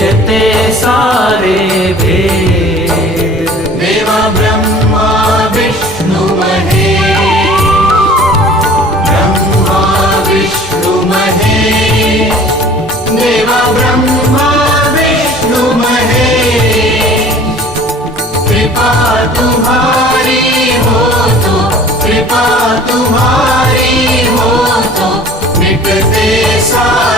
मिटते सारे भेद। देवा ब्रह्मा विष्णु महेश, ब्रह्मा विष्णु महेश, देवा ब्रह्मा विष्णु महेश। कृपा तुम्हारी हो तो, कृपा तुम्हारी हो तो मिटते सारे